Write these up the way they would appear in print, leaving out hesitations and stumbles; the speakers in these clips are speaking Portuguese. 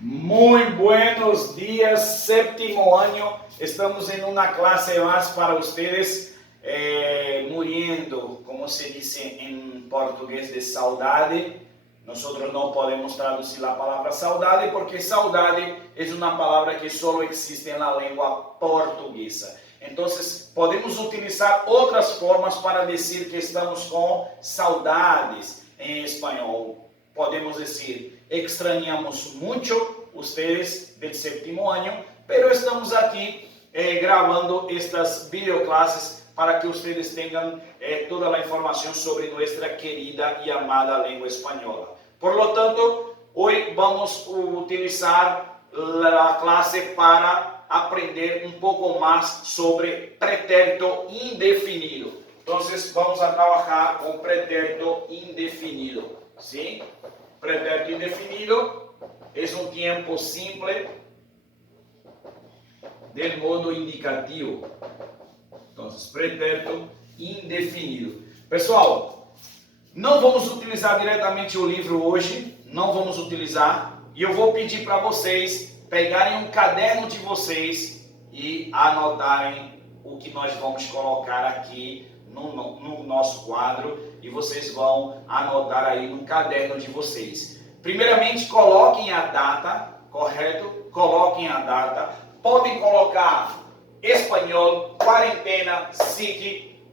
Muy buenos días, séptimo año. Estamos en una clase más para ustedes, muriendo, como se dice en portugués, de saudade. Nosotros no podemos traducir la palabra saudade porque saudade es una palabra que solo existe en la lengua portuguesa. Entonces, podemos utilizar otras formas para decir que estamos con saudades en español. Podemos decir, extrañamos mucho ustedes del séptimo año, pero estamos aquí grabando estas videoclases para que ustedes tengan toda la información sobre nuestra querida y amada lengua española. Por lo tanto, hoy vamos a utilizar la clase para aprender un poco más sobre pretérito indefinido. Entonces, vamos a trabajar con pretérito indefinido, ¿sí? Pretérito indefinido es un tiempo simple del modo indicativo. Entonces, pretérito indefinido. Pessoal, não vamos utilizar diretamente o livro hoje, não vamos utilizar, e eu vou pedir para vocês pegarem um caderno de vocês e anotarem o que nós vamos colocar aqui no nosso quadro, e vocês vão anotar aí no caderno de vocês. Primeiramente, coloquem a data, correto? Coloquem a data. Podem colocar espanhol, quarentena, SIC,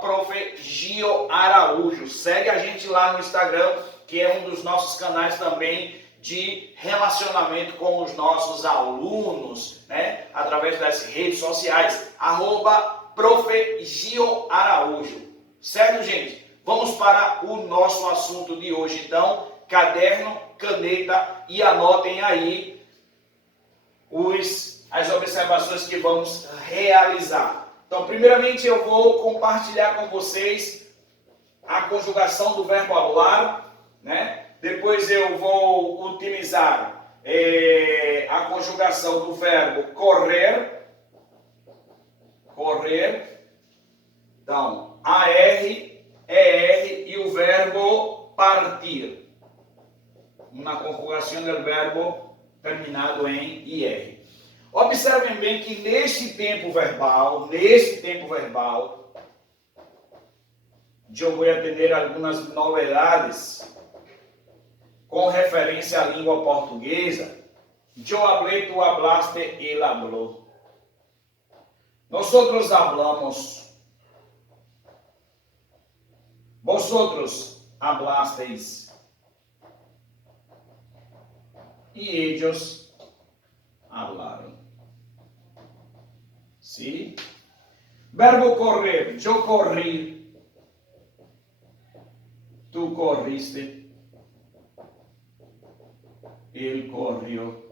@Prof. Gio Araújo. Segue a gente lá no Instagram, que é um dos nossos canais também de relacionamento com os nossos alunos, né? Através das redes sociais, @Prof. Gio Araújo. Certo, gente? Vamos para o nosso assunto de hoje, então. Caderno, caneta e anotem aí as observações que vamos realizar. Então, primeiramente, eu vou compartilhar com vocês a conjugação do verbo hablar, né? Depois eu vou utilizar a conjugação do verbo correr. Então, AR, ER e o verbo partir. Uma conjugação do verbo terminado em IR. Observem bem que neste tempo verbal, eu vou atender algumas novidades com referência à língua portuguesa. Yo hablé, tú hablaste, él habló. Nosotros hablamos, vosotros hablasteis y ellos hablaron. ¿Sí? Verbo correr, yo corrí, tú corriste, él corrió,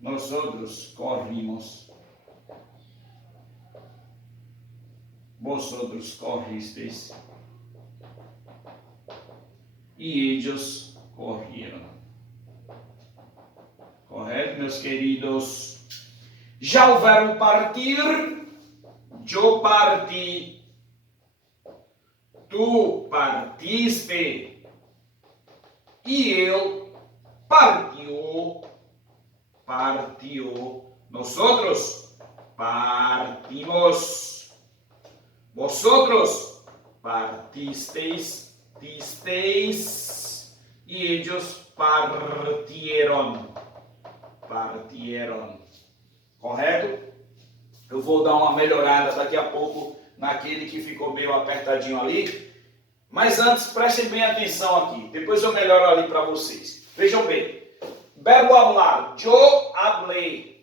nosotros corrimos, vosotros corristeis y ellos corrieron. Correto, meus queridos? Já o verbo partir, yo partí, tú partiste y él partió. Nosotros partimos. Vosotros partisteis, y ellos partieron. Correto? Eu vou dar uma melhorada daqui a pouco naquele que ficou meio apertadinho ali. Mas antes, prestem bem atenção aqui. Depois eu melhoro ali para vocês. Vejam bem. Verbo hablar. Yo hablé.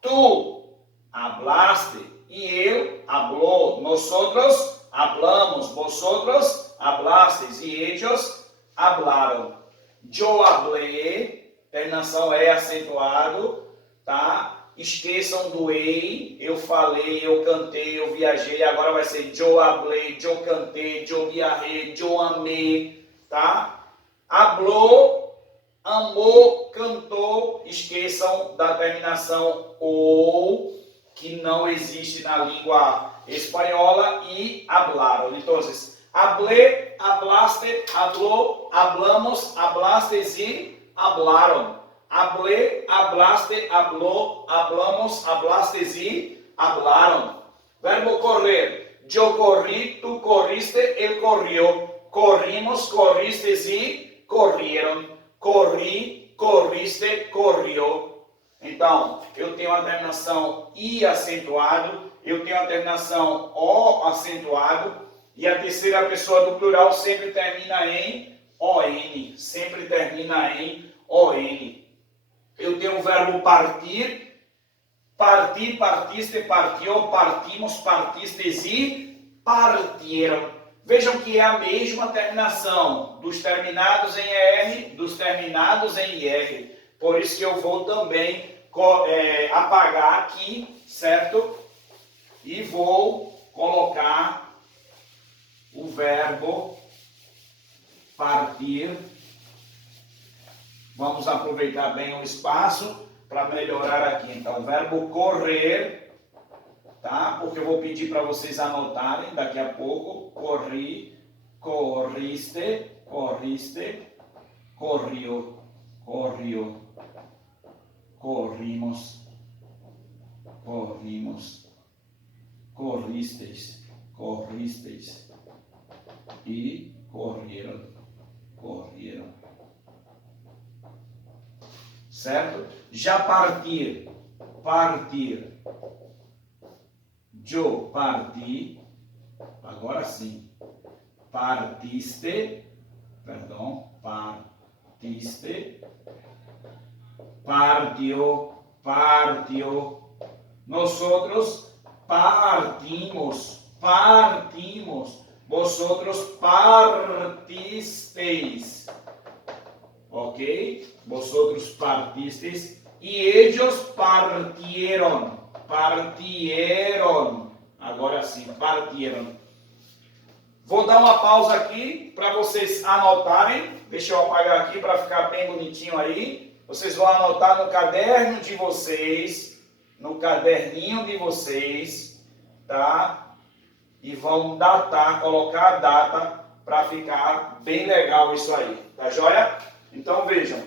Tú hablaste. Y él habló. Nosotros hablamos. Vosotros hablasteis. Y ellos hablaron. Yo hablé. Terminação é acentuado, tá? Esqueçam do ei, eu falei, eu cantei, eu viajei, agora vai ser yo hablé, yo canté, yo viajé, yo amé, tá? Hablou, amou, cantou, esqueçam da terminação ou, que não existe na língua espanhola, e hablaron. Então, Hablé, hablaste, habló, hablamos, hablastes y hablaron. Hablé, hablaste, habló, hablamos, hablastes y hablaron. Verbo correr. Yo corrí, tú corriste, él corrió. Corrimos, corristes e corrieron. Corri, corriste, corrió. Então, eu tenho a terminação I acentuado, eu tenho a terminação O acentuado, e a terceira pessoa do plural sempre termina em ON. Sempre termina em ON. Eu tenho o verbo partir, partir, partiste, partió, partimos, partistes e partieron. Vejam que é a mesma terminação dos terminados em ER, dos terminados em IR. Por isso que eu vou também apagar aqui, certo? E vou colocar o verbo partir. Vamos aproveitar bem o espaço para melhorar aqui. Então, verbo correr, tá? Porque eu vou pedir para vocês anotarem daqui a pouco. Corri, corriste, corriste, corrió, corrió, corrimos, corrimos, corristeis, corristeis e correram, correram. Certo? Já partir, partir. Eu parti, agora sim. Partiste, perdão, partiste. Partió, partió. Nosotros partimos, partimos. Vosotros partisteis. Ok? Vosotros partisteis. E ellos partieron. Partieron. Agora sim, partieron. Vou dar uma pausa aqui para vocês anotarem. Deixa eu apagar aqui para ficar bem bonitinho aí. Vocês vão anotar no caderno de vocês, no caderninho de vocês, tá? E vão datar, colocar a data para ficar bem legal isso aí, tá joia? Então vejam,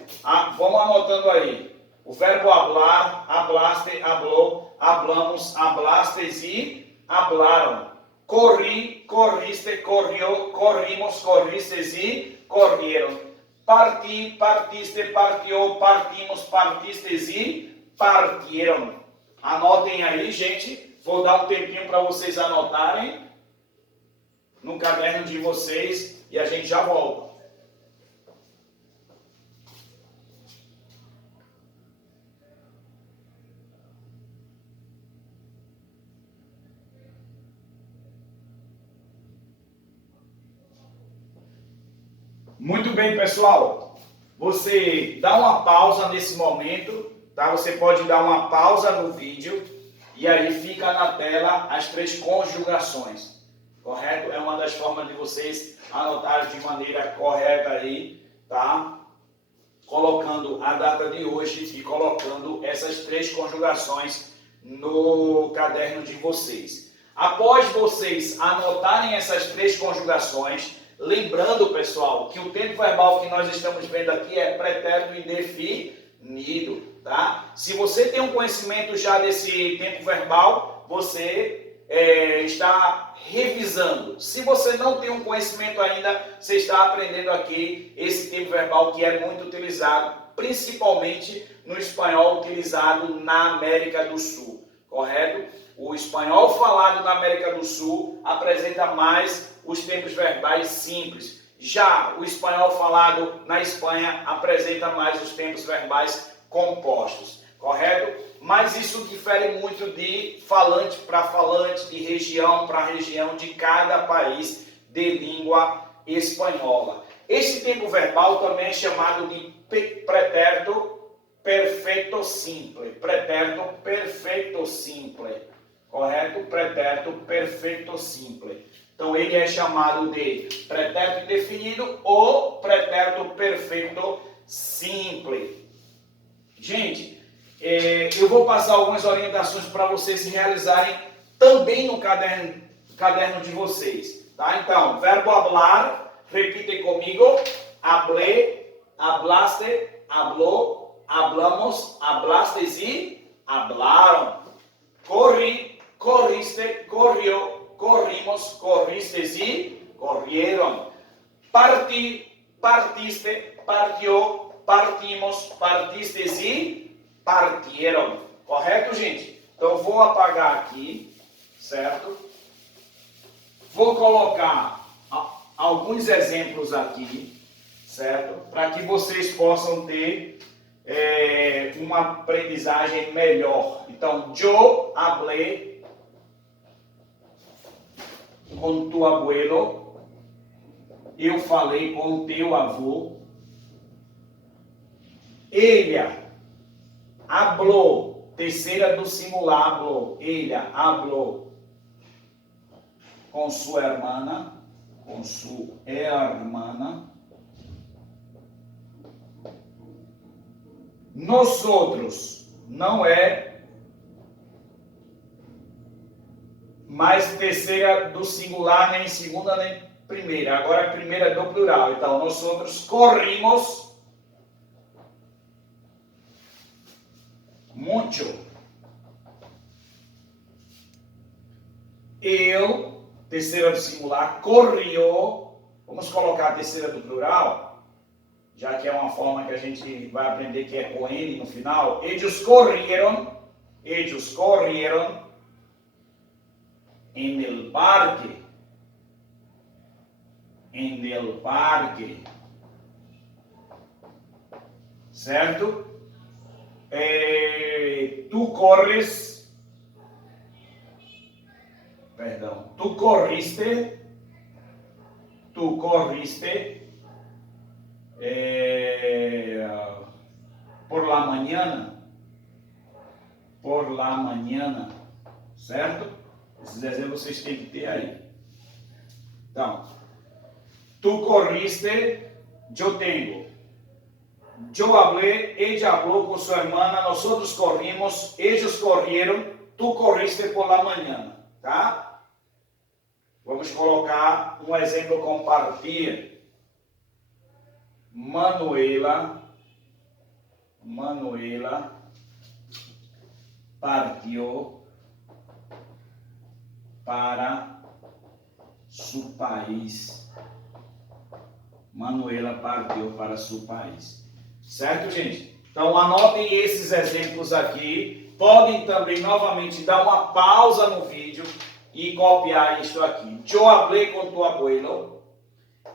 vamos anotando aí. O verbo hablar, hablaste, habló, hablamos, hablastes e hablaram. Corri, corriste, corrió, corrimos, corristes e corrieron. Parti, partiste, partió, partimos, partistes e partieron. Anotem aí, gente. Vou dar um tempinho para vocês anotarem no caderno de vocês e a gente já volta. Muito bem, pessoal. Você dá uma pausa nesse momento, tá? Você pode dar uma pausa no vídeo e aí fica na tela as 3 conjugações, correto? É uma das formas de vocês anotarem de maneira correta aí, tá? Colocando a data de hoje e colocando essas 3 conjugações no caderno de vocês. Após vocês anotarem essas 3 conjugações, lembrando, pessoal, que o tempo verbal que nós estamos vendo aqui é pretérito indefinido, tá? Se você tem um conhecimento já desse tempo verbal, você está revisando. Se você não tem um conhecimento ainda, você está aprendendo aqui esse tempo verbal que é muito utilizado, principalmente no espanhol utilizado na América do Sul, correto? O espanhol falado na América do Sul apresenta mais os tempos verbais simples. Já o espanhol falado na Espanha apresenta mais os tempos verbais compostos, correto? Mas isso difere muito de falante para falante, de região para região de cada país de língua espanhola. Este tempo verbal também é chamado de pretérito perfeito simple. Pretérito perfeito simple. Correto? Pretérito perfeito simple. Então, ele é chamado de pretérito indefinido ou pretérito perfeito simple. Gente, eu vou passar algumas orientações para vocês realizarem também no caderno de vocês. Tá? Então, verbo hablar, repite comigo. Hablé, hablaste, habló, hablamos, hablastes y hablaron. Corrí, corriste, corrió, corrimos, corristes y corrieron. Partí, partiste, partió, partimos, partistes e partieron. Correto, gente? Então, vou apagar aqui, certo? Vou colocar alguns exemplos aqui, certo? Para que vocês possam ter uma aprendizagem melhor. Então, yo hablé com tu abuelo. Eu falei com teu avô. Ella habló, terceira do singular, habló. Ella habló com sua hermana, com sua hermana. Nosotros não é mais terceira do singular, nem segunda, nem primeira. Agora a primeira é do plural. Então, nós outros corrimos muito. Eu, terceira do singular, corrió. Vamos colocar a terceira do plural, já que é uma forma que a gente vai aprender que é com N no final. Ellos corrieron en el parque. En el parque. Certo? Tu corres. Perdão. Tu corriste. Por la mañana. Por la mañana. Certo? Esses exemplos vocês têm que ter aí. Então, tu corriste, yo tengo. Yo hablé, ella habló con su hermana, nosotros corrimos, ellos corrieron, tu corriste por la mañana, tá? Vamos colocar um exemplo com partir. Manuela partió para su país. Manuela partiu para seu país. Certo, gente? Então, anotem esses exemplos aqui. Podem também, novamente, dar uma pausa no vídeo e copiar isso aqui. Yo hablé con tu abuelo.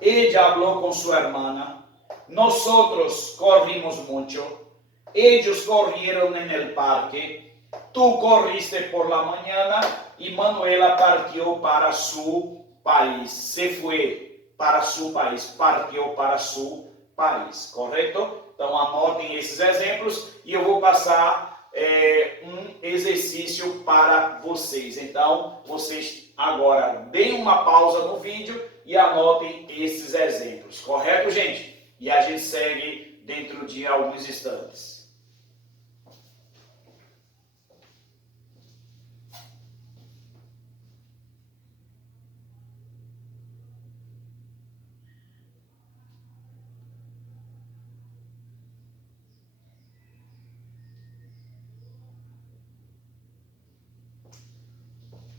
Ella habló con su hermana. Nosotros corrimos mucho. Ellos corrieron en el parque. Tú corriste por la mañana. Y Manuela partió para su país. Se fue para su país. Partió para su país. Correto? Então, anotem esses exemplos e eu vou passar um exercício para vocês. Então, vocês agora deem uma pausa no vídeo e anotem esses exemplos. Correto, gente? E a gente segue dentro de alguns instantes.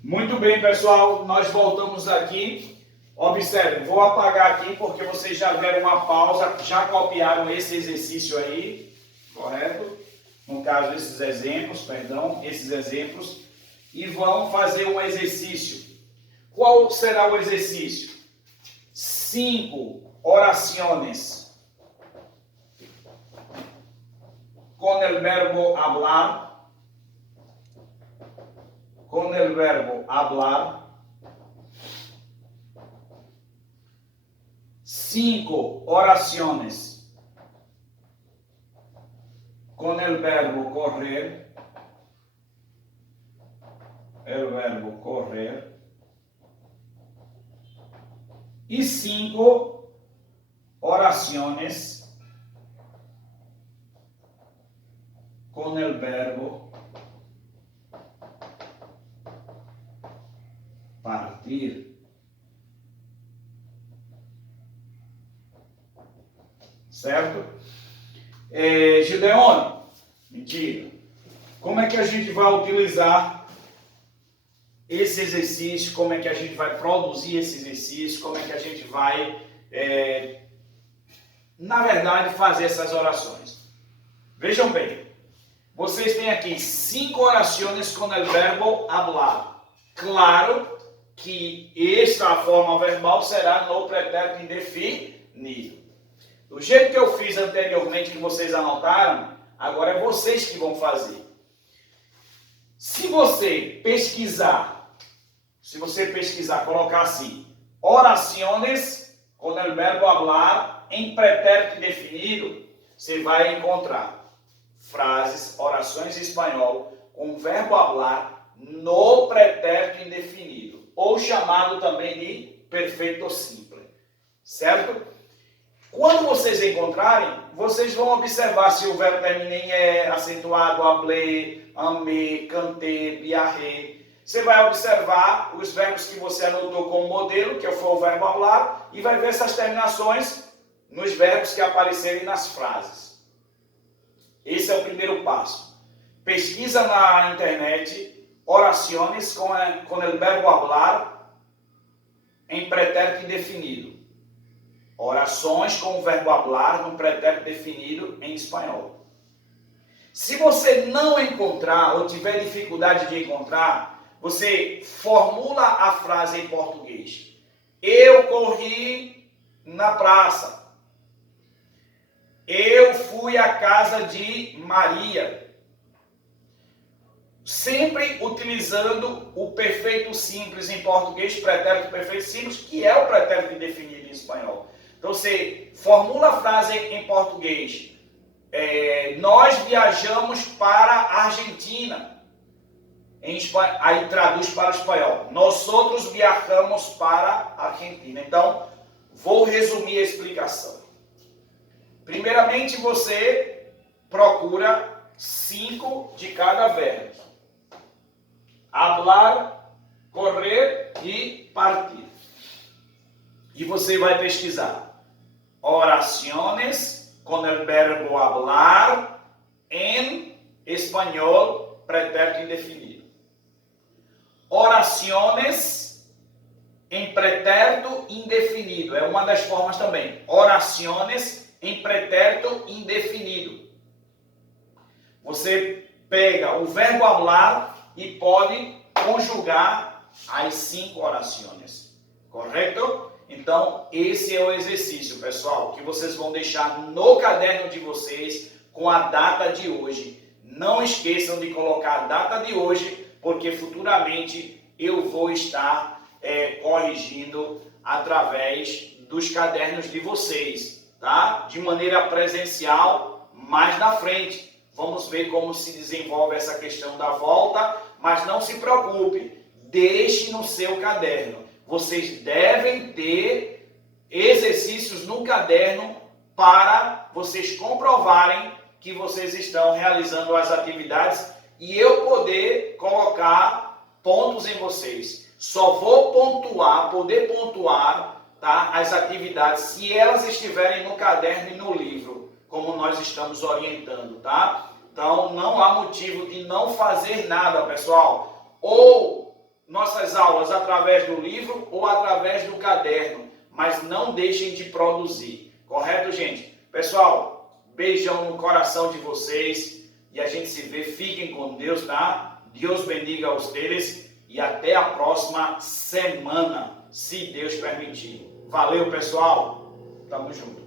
Muito bem, pessoal, nós voltamos aqui. Observe, vou apagar aqui porque vocês já deram uma pausa, já copiaram esse exercício aí, correto? No caso, esses exemplos, e vão fazer um exercício. Qual será o exercício? 5 oraciones con el verbo hablar. Con el verbo hablar. 5 oraciones con el verbo correr. El verbo correr. Y 5 oraciones con el verbo partir. certo? Gideone, mentira. Como é que a gente vai utilizar esse exercício? Como é que a gente vai produzir esse exercício? Como é que a gente vai, na verdade, fazer essas orações? Vejam bem, vocês têm aqui 5 orações com o verbo hablar. Claro que esta forma verbal será no pretérito indefinido. Do jeito que eu fiz anteriormente, que vocês anotaram, agora é vocês que vão fazer. Se você pesquisar, colocar assim, orações com o verbo hablar em pretérito indefinido, você vai encontrar frases, orações em espanhol com o verbo hablar no pretérito indefinido, ou chamado também de perfeito simples, certo? Quando vocês encontrarem, vocês vão observar se o verbo termina em acentuado, hablé, amé, canté, viajé. Você vai observar os verbos que você anotou como modelo, que foi o verbo hablar, e vai ver essas terminações nos verbos que aparecerem nas frases. Esse é o primeiro passo. Pesquisa na internet orações com o verbo hablar em pretérito indefinido. Orações com o verbo hablar no pretérito definido em espanhol. Se você não encontrar ou tiver dificuldade de encontrar, você formula a frase em português. Eu corri na praça. Eu fui à casa de Maria. Sempre utilizando o perfeito simples em português, pretérito perfeito simples, que é o pretérito indefinido em espanhol. Então você formula a frase em português. Nós viajamos para a Argentina. Aí traduz para o espanhol. Nós outros viajamos para a Argentina. Então, vou resumir a explicação. Primeiramente, você procura 5 de cada verbo. Hablar, correr e partir. E você vai pesquisar orações com o verbo hablar em espanhol pretérito indefinido. Orações em pretérito indefinido. É uma das formas também. Orações em pretérito indefinido. Você pega o verbo hablar e pode conjugar as 5 orações. Correto? Então, esse é o exercício, pessoal, que vocês vão deixar no caderno de vocês com a data de hoje. Não esqueçam de colocar a data de hoje, porque futuramente eu vou estar corrigindo através dos cadernos de vocês, tá? De maneira presencial, mais na frente. Vamos ver como se desenvolve essa questão da volta, mas não se preocupe, deixe no seu caderno. Vocês devem ter exercícios no caderno para vocês comprovarem que vocês estão realizando as atividades e eu poder colocar pontos em vocês. Só vou poder pontuar, tá, as atividades se elas estiverem no caderno e no livro, como nós estamos orientando, tá? Então, não há motivo de não fazer nada, pessoal. Ou nossas aulas através do livro ou através do caderno, mas não deixem de produzir. Correto, gente? Pessoal, beijão no coração de vocês e a gente se vê. Fiquem com Deus, tá? Deus bendiga a vocês e até a próxima semana, se Deus permitir. Valeu, pessoal. Tamo junto.